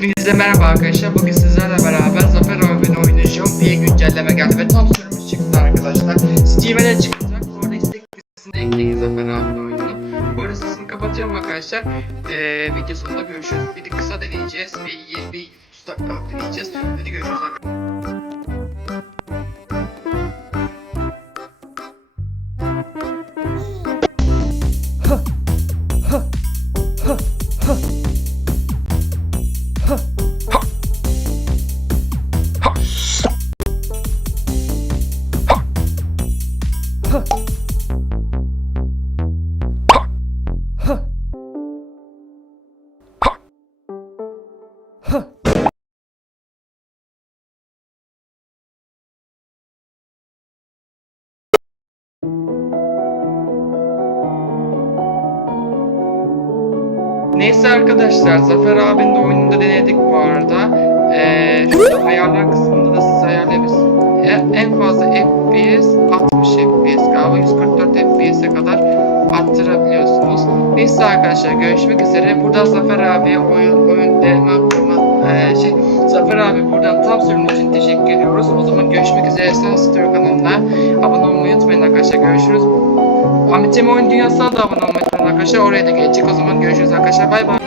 Hepinize merhaba arkadaşlar. Bugün sizlerle beraber Zafer abinin oyunu Jumpi'ye güncelleme geldi ve tam sürümü çıktı arkadaşlar. Steam'e de çıkacak. Bu arada istek listesine ekleyin Zafer abinin oyununu. Bu arada sesini kapatıyorum arkadaşlar. Ee, video sonunda görüşürüz. Bir de kısa deneyeceğiz. Bir, bir, bir 30 dakika deneyeceğiz. Hadi görüşürüz arkadaşlar. Neyse arkadaşlar Zafer abinin de oyununda denedik bu arada. Ee, şurada ayarlar Neyse arkadaşlar görüşmek üzere. Buradan Zafer abiye oyun oyun deneme hakkında ee, şey Zafer abi buradan tam sürüm için teşekkür ediyoruz. O zaman görüşmek üzere. Sen Studio kanalına abone olmayı unutmayın arkadaşlar. Görüşürüz. Ahmet Cem Oyun Dünyası'na da abone olmayı unutmayın arkadaşlar. Oraya da gelecek. O zaman görüşürüz arkadaşlar. Bay bay.